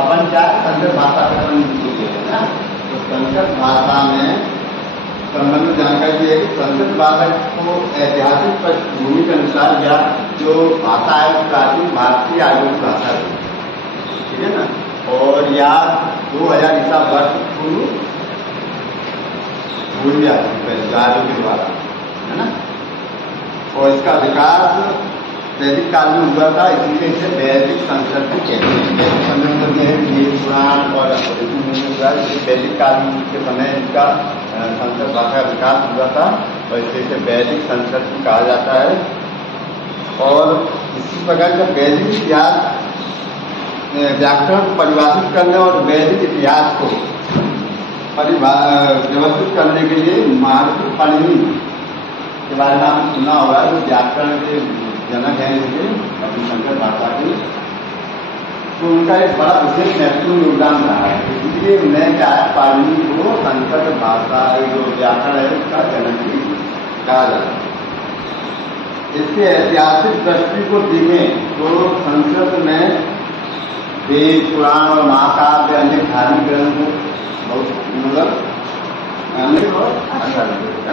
अपन क्या संस्कृत भाषा का अपन बोलते हैं ना, तो संस्कृत भाषा में संबंधित जानकारी है कि संस्कृत भाषा को ऐतिहासिक पृष्ठभूमि के अनुसार या जो भाषा है प्राचीन भारतीय आधुनिक भाषा है, ठीक है ना, और या 2000 ईसा वर्ष पूर्व के द्वारा, है ना, और इसका विकास वैदिक काल में हुआ था, इसलिए इसे वैदिक संस्कृति कहते हैं। वैदिक संस्कृति है वेद पुराण और वैदिक काल के समय इसका संस्कृत भाषा का विकास हुआ था और इसे वैदिक संस्कृति कहा जाता है। और इसी प्रकार का वैदिक इतिहास व्याकरण को परिभाषित करने और वैदिक इतिहास को व्यवस्थित करने के लिए महर्षि पाणिनि के बारे में आपने सुना होगा, जो व्याकरण के जनक है इनके अपनी संस्कृत भाषा के, तो उनका एक बड़ा विशेष महत्वपूर्ण योगदान रहा है। इसलिए मैं क्या है, पाणिनि को संस्कृत भाषा जो व्याकरण है उसका जनक भी कहा जाता है। इसके ऐतिहासिक दृष्टि को देखें तो संस्कृत में वेद पुराण और महाकाव्य अन्य धार्मिक ग्रंथ बहुत मतलब है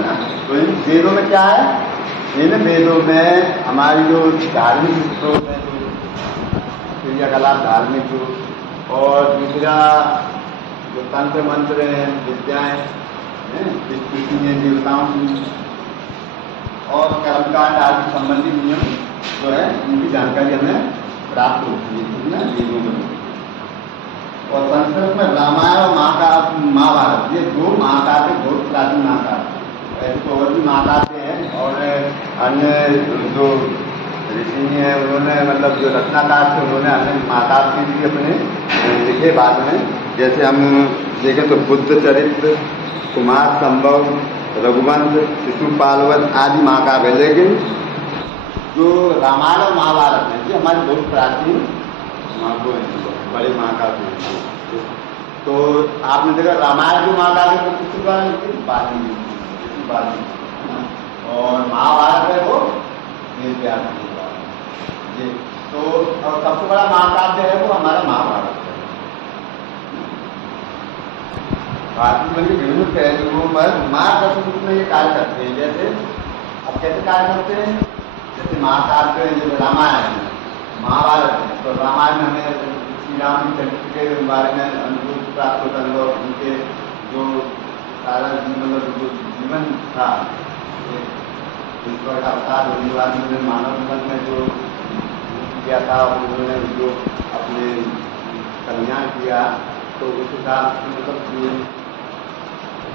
ना। तो इन वेदों में क्या है, इन वेदों में हमारी जो धार्मिक स्रोत है, जो क्रियाकलाप धार्मिक जो, और दूसरा जो तंत्र मंत्र हैं, विद्याएं हैं, देवताओं की और कर्मकांड आदि संबंधी नियम जो है उनकी जानकारी हमें प्राप्त होती है वेदों में। और संस्कृत में रामायण और महाभारत, ये दो महाकाव्य बहुत प्राचीन महाकाव्य, ऐसे तो और भी महाकाव्य हैं और अन्य जो ऋषि हैं उन्होंने मतलब जो रचनाकार थे उन्होंने अन्य महाकाव्य भी अपने लिखे बाद में। जैसे हम देखें तो बुद्ध चरित्र, कुमार संभव, रघुवंश, शिशुपालवध आदि महाकाव्य, लेकिन जो रामायण और महाभारत है ये हमारे बहुत प्राचीन बड़े महाकाव्य हैं। तो आपने देखा रामायण जो महाकाव्य को किसी बात नहीं, और महाभारत है वो व्यास जी। तो और सबसे बड़ा महाकाव्य है वो हमारा महाभारत है। भारतीय बनी विभिन्न पहलुओं पर मार्गदर्शक रूप में ये कार्य करते हैं। जैसे अब कैसे कार्य करते हैं, जैसे महाकाव्य जो रामायण है, महाभारत है, तो रामायण में हमें श्री राम के चरित्र के बारे में अनुभव प्राप्त होता है, उनके जो सारा मतलब जो जीवन था, ईश्वर का अवतार होने वाले में मानव जीवन में जो किया था, उन्होंने जो अपने कल्याण किया, तो उस हिसाब से मतलब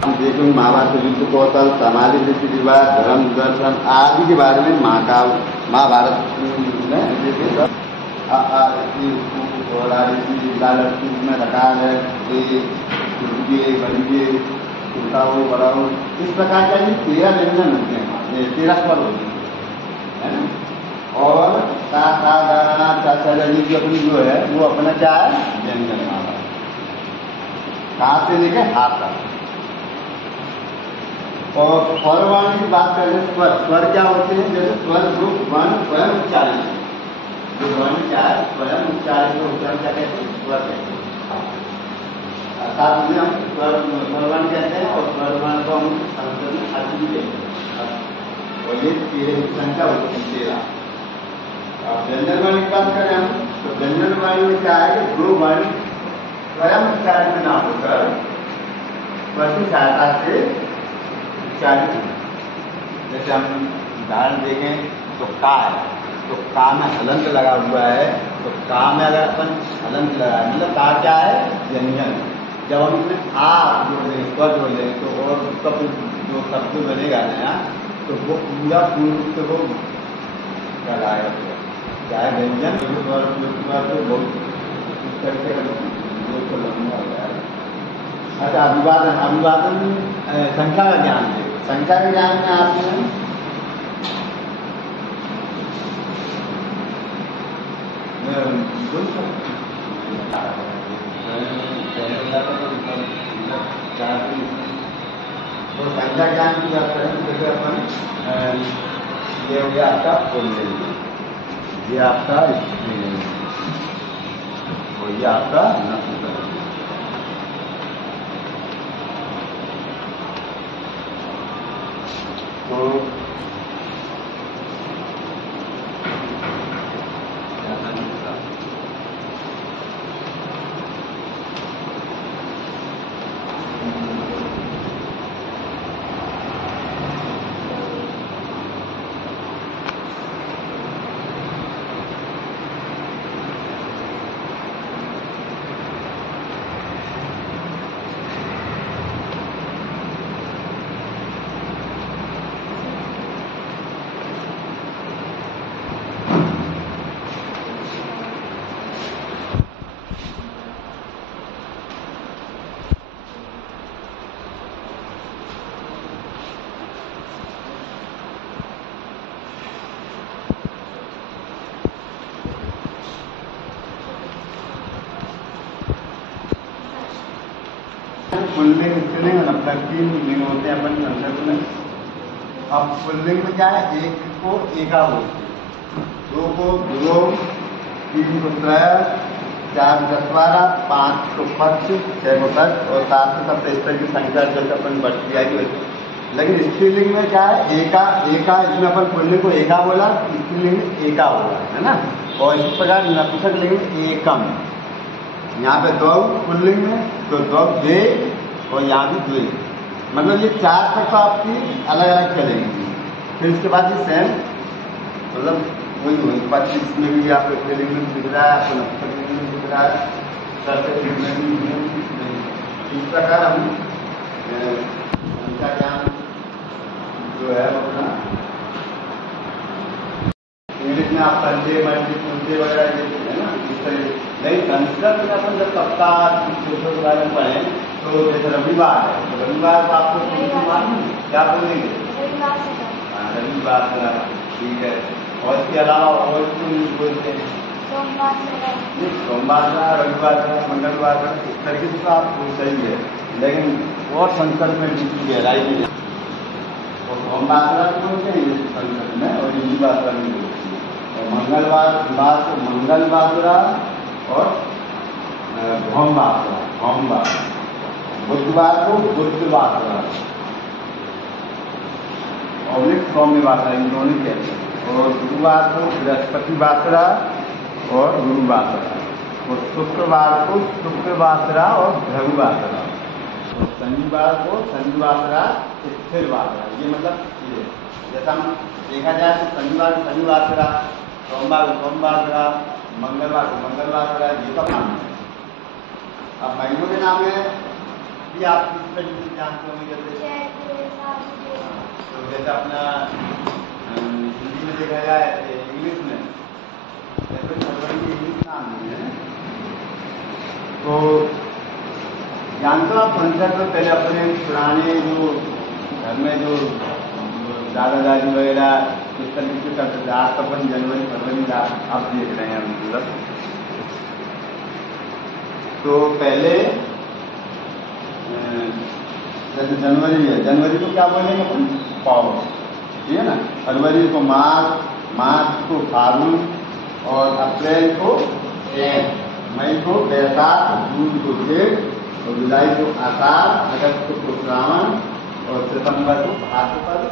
हम देखेंगे महाभारत युद्ध कौशल, सामाजिक रीति रिवाज, धर्म दर्शन आदि के बारे में महाभारत में में रखा है, बनिए छोटा हो बड़ा हो, इस प्रकार का 13 व्यंजन होते हैं, 13 स्वर होते हैं, है ना। और जो अपनी जो है वो अपना क्या है व्यंजन माना, कहाँ से लेके हाथ तक। और स्वरवाणी की बात करें, स्वर क्या होते हैं, जैसे स्वर जो वर्ण स्वयं उच्चारित, जो वर्ण क्या है स्वयं उच्चारित उच्चारण क्या कहते हैं, स्वर कहते हैं। अर्थात हम स्वरवर्ण कहते हैं और स्वरवर्ण को हम संस्कृत में अति भी कहते हैं, और ये 13 की संख्या होती है 13। व्यंजन वाणी की बात करें हम, तो व्यंजन वाणी में क्या है कि दो वर्ण स्वयं उच्चारित ना होकर स्वर की सहायता से उच्चारित है। जैसे हम उदाहरण देखें तो का है, तो का में हलंत लगा हुआ है, तो का में अगर अपन हलंत लगाए मतलब का क्या है व्यंजन, जब हम इसमें आ जोड़े स्वर जोड़े तो और उसका जो शब्द बनेगा नया, तो वो पूरा पूर्ण रूप से वो कहलाएगा, चाहे व्यंजन तो बहुत लंबा हो जाएगा। अच्छा, अभिवादन, अभिवादन संख्या का ज्ञान है, संख्या के ज्ञान में आपने तो संख्या ज्ञान की बात करें, जैसे अपन ये हो गया आपका बोल लेंगे, ये आपका और ये आपका नपुंसक। तो पुल्लिंग स्त्रीलिंग मतलब 3 लिंग होते हैं अपन संस्कृत में। अब पुल्लिंग में क्या है, एक को एका बोलते हैं, 2 को द्वो, 3 को त्रय, 4 को चत्वारा, 5 को पक्ष, 6 को तट और 7 को सप्त। इस तरह की संख्या जैसे अपन बढ़ती जाएगी वैसे। लेकिन स्त्रीलिंग में क्या है, एका एका, इसमें अपन पुल्लिंग को एका बोला, स्त्रीलिंग में एका बोला, है ना। और इस प्रकार नपुंसक लिंग में एकम। यहाँ पे 2 पुल्लिंग में तो 2 द्वे और यहाँ भी द्वे, मतलब ये 4 तक तो आपकी अलग अलग चलेंगी। फिर उसके बाद ये सेम मतलब वही 25 में भी आपको स्त्रीलिंग में दिख रहा है, आपको नपुंसक लिंग में दिख रहा है, इस प्रकार हम उनका ज्ञान जो है अपना इंग्लिश में आप संजय मंदिर कुंजे वगैरह देते हैं ना, इस तरह। नहीं, संस्कृत में अपन जब सप्ताह के बारे में पढ़ें तो जैसे रविवार है, तो रविवार को आपको क्या बोलेंगे, रविवार, ठीक है। और इसके अलावा और क्यों बोलते हैं, सोमवार का, रविवार का, मंगलवार का, इस तरीके से तो आप सही है। लेकिन और संस्कृत में दूसरी गहराई में और सोमवार बोलते हैं संस्कृत में, और हिंदी भाषा में बोलते हैं। और मंगलवार को मंगलवासुरा और भौमवासुरा, बुधवार को बुधवासुरा और सौम्यवासुरा, इन दोनों कहते हैं। और गुरुवार को बृहस्पतिवासुरा और गुरुवासुरा, और शुक्रवार को शुक्रवासुरा और भृगुवासुरा, और शनिवार को शनिवासुरा, स्थिरवासुरा। ये मतलब ये जैसा हम देखा जाए तो शनिवार को शनिवासुरा, सोमवार को सोमवासुरा, मंगलवार को मंगलवासुरा, ये सब नाम है। अब महीनों के नाम है भी आप किस तरीके से जानते होंगे, तो जैसे अपना हिंदी में देखा जाए, इंग्लिश में जैसे फरवरी के इंग्लिश नाम नहीं है। तो जानते हो आप संस्कृत में पहले अपने पुराने जो घर में जो दादा दादी वगैरह किस तरीके से करते थे, आज अपन जनवरी फरवरी आप देख रहे हैं मतलब। तो पहले जैसे जनवरी है, जनवरी को क्या बोलेंगे अपन, पौ, ठीक है ना। फरवरी को मार्च, मार्च को फागुन, और अप्रैल को चैत, मई को बैसाख, जून को जेठ, और जुलाई को आषाढ़, अगस्त को श्रावण, और सितंबर को भाद्रपद,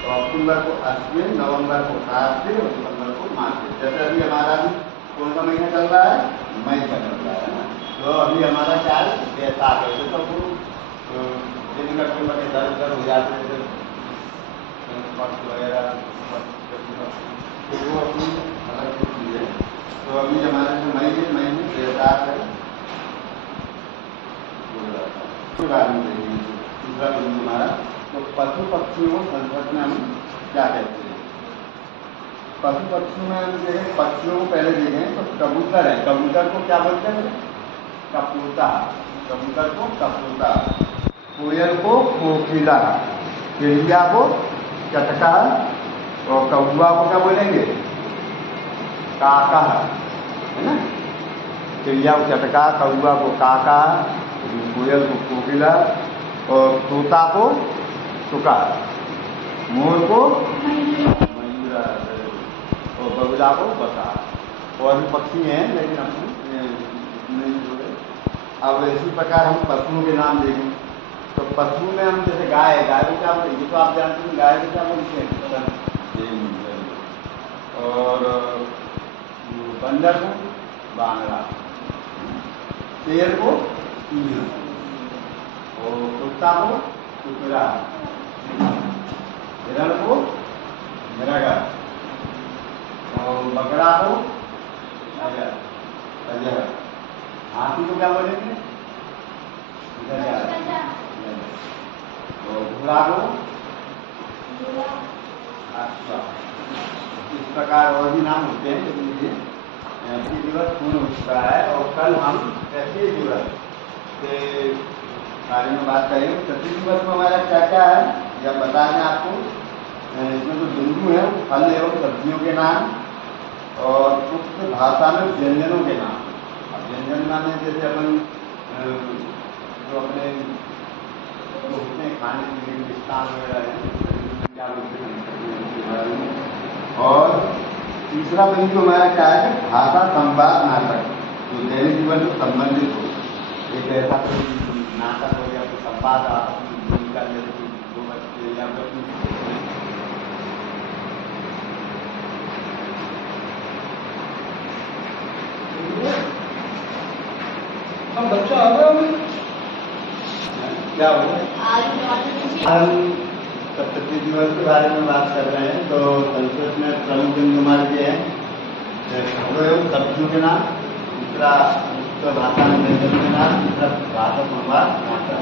और अक्टूबर को अश्विन, नवंबर को कार्तिक, और दिसंबर को मार्च। जैसे अभी हमारा भी कौन सा महीना चल रहा है, मई का चल रहा है ना। तो अभी हमारा क्या है, बैसाख है। तो दिन का कोई बड़े दर दर हो जाते हैं वगैरह, तो वो अपनी अलग चीज है। तो अभी हमारे जो मई में बैसाख है, दूसरा बिंदु हमारा। तो पशु पक्षियों को संस्कृत में हम क्या कहते हैं, पशु पक्षियों में हम देखें, पक्षियों को पहले देखें तो कबूतर है, कबूतर को क्या बोलते हैं, कपूता, कबूतर को कपूता, कोयल को कोकिला, चिड़िया को चटका, और कौवा को क्या बोलेंगे, काका, है ना। चिड़िया को चटका, कौवा को काका, कोयल को कोकिला, और तोता को सुका, मोर को मयूरा, और बगुला को बसा। और भी पक्षी हैं लेकिन हम नहीं जोड़े। अब इसी प्रकार हम पशुओं के नाम देखें तो पशु में हम जैसे गाय, गाय को क्या बोलते हैं, ये तो आप जानते हैं, गाय को क्या बोलते हैं, और बंदर को बांगड़ा, शेर को सिंह, और कुत्ता को कुतरा, हिरण को मृगा, और बकरा को अजर, हाथी को क्या बोलेंगे, और घोड़ा को अश्व। इस प्रकार और भी नाम होते हैं। लेकिन दिवस पूर्ण हो चुका है और कल हम तृतीय दिवस के बारे में बात करेंगे। तृतीय दिवस में हमारा क्या क्या है जब बता दें आपको। इसमें जो बिंदु है वो फल एवं सब्जियों के नाम और उक्त भाषा में व्यंजनों के नाम। अब व्यंजन माने जैसे अपन जो अपने जो होते हैं खाने पीने के मिष्ठान वगैरह है क्या बोलते हैं। और तीसरा बिंदु हमारा क्या है, भाषा संवाद नाटक, जो दैनिक जीवन से संबंधित हो। एक ऐसा कोई नाटक हो या कोई संवाद आपस में भूमिका जैसे दो बच्चे या हम बच्चा आ गया क्या हो हम तृतीय दिवस के बारे में बात कर रहे हैं। तो संस्कृत में प्रमुख बिंदु हमारे ये हैं सब्जियों के नाम, दूसरा भाषा में व्यंजन के नाम, तीसरा भाषा संवाद नाटक।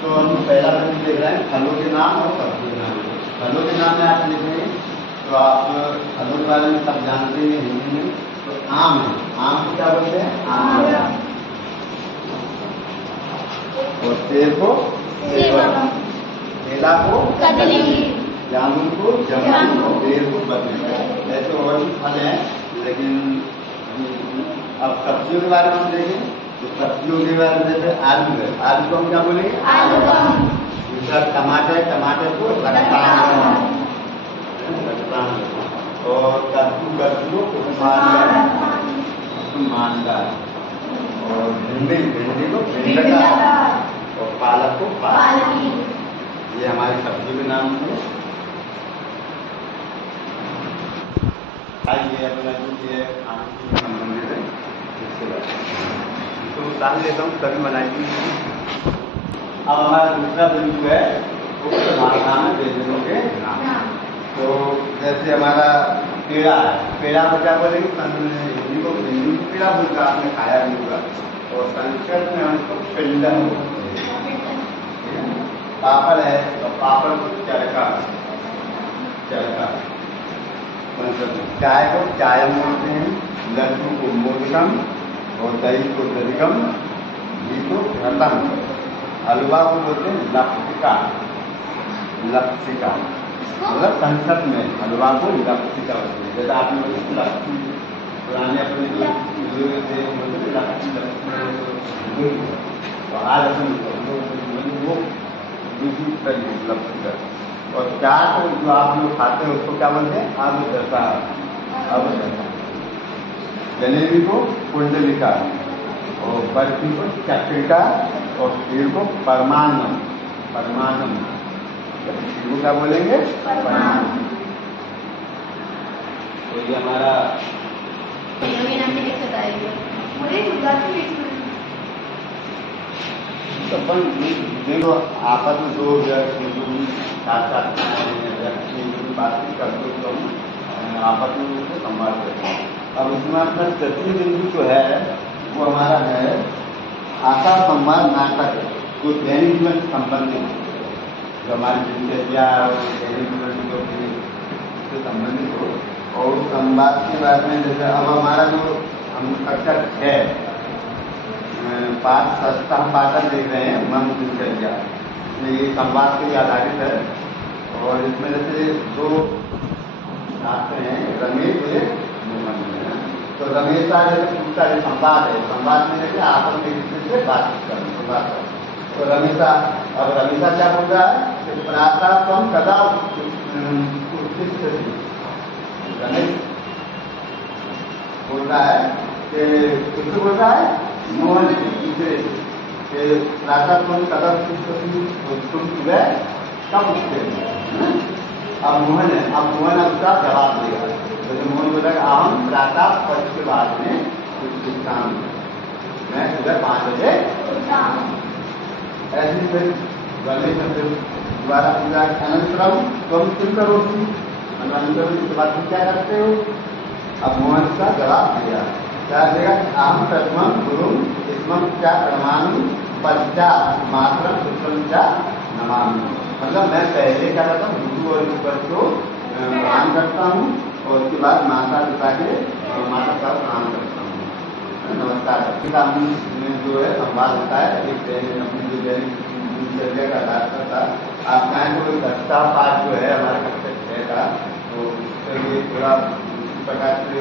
तो हम पहला बिंदु देख रहे हैं फलों के नाम और सब्जियों के नाम। फलों के नाम में आप लिखेंगे तो आप फलों के बारे में सब जानते हैं हिंदी में। तो आम है, आम को क्या बोलते हैं, आम। और सेब को केला को कदली, जामुन को जामुन और बेर को बदली। ऐसे और भी फल हैं। लेकिन अब सब्जियों के बारे में हम देखें तो सब्जियों के बारे में जैसे आलू है, आलू को हम क्या बोलेंगे, दूसरा टमाटर, टमाटर को रक्तांग, और कद्दू को मांदा, और भिंडी को भिंडका, और पालक को पालकी। ये हमारी सब्जी के नाम है। ये अपना जो ये खाने से संबंधित है तो उदाहरण लेता हूँ तभी बनाएंगे। अब हमारा दूसरा बिंदु है उक्त भाषा में व्यंजनों के नाम। तो जैसे हमारा पेड़ा है, पेड़ा को क्या बोलेंगे, हिंदी को हिंदी को पेड़ा बोलता, आपने खाया भी होगा। और संस्कृत में हमको पिंडन बोलते हैं। पापड़ है तो पापड़ को चरका, चरका। चाय को चायम बोलते हैं, लड्डू को मोदकम, और दही को दधिकम, घी को घृतम, हलवा को बोलते हैं लप्सिका, लप्सिका। मतलब संस्कृत में हलवा को लप्सिका बोलते हैं। जैसे आपने लप्सी पुराने अपने जो बुजुर्ग थे बोलते लप्सी लप्सी, तो आज अपन वो लप्सिका। और चाट जो आप लोग खाते हैं उसको क्या बोलते हैं, आलू दशा, आलू दशा। जलेबी को कुंडलिका, और बर्फी को चक्रिका, और खीर को परमानम, परमानम। खीर को क्या बोलेंगे, परमानम। तो ये हमारा अपन देखो आपस में दो साथ साथ बातचीत करते तो हम आपस में संवाद करते हैं। अब इसमें अपना तृतीय बिंदु जो है वो हमारा है भाषा संवाद नाटक, जो दैनिक जीवन से संबंधित, जो हमारी दिनचर्या और दैनिक जीवन से संबंधित हो। और संवाद के बारे में जैसे अब हमारा जो हम कक्षा है पाठ संस्था हम पाठक देख रहे हैं मन दिनचर्या, ये संवाद पे आधारित है। और इसमें जैसे दो छात्र हैं रमेश है, तो रमेश का जैसे पूछता है संवाद है, संवाद में जैसे आपस में एक दूसरे से बातचीत करना, संवाद कर। तो रमेशा, अब रमेशा क्या बोल रहा है कि प्रातः तुम कदा रमेश बोल रहा है कि किसको बोल रहा है, मोहन दूसरे प्रातः तुम कदम तुम सुबह कब उठते हैं? अब मोहन है, अब मोहन उसका जवाब देगा। तो जो मोहन बोलेगा हम प्रातः पक्ष के बाद में कुछ काम, मैं सुबह 5 बजे उठता हूँ। ऐसी फिर गले में फिर दोबारा पूरा अनंतरम तुम सुन करो, अनंतरम उसके बाद तुम क्या करते हो? अब मोहन का जवाब दिया, क्या देगा? अहम प्रथमम गुरु इसमम क्या प्रमाणु पश्चात मात्र सुत्रम क्या नमामि। मतलब मैं पहले क्या करता हूँ? गुरु और ईश्वर को प्रणाम करता हूँ और उसके बाद माता पिता के माता पिता को प्रणाम करता हूँ, नमस्कार। जो है संवाद होता है एक अपनी जो दिनचर्या का आधार करता। आप चाहें तो कोई कक्षा पाठ जो है हमारे कक्षा 6 का, तो उसके लिए थोड़ा इस प्रकार से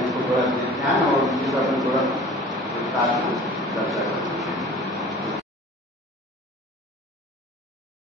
इसको थोड़ा ध्यान और उसके थोड़ा साथ में चर्चा करते हैं।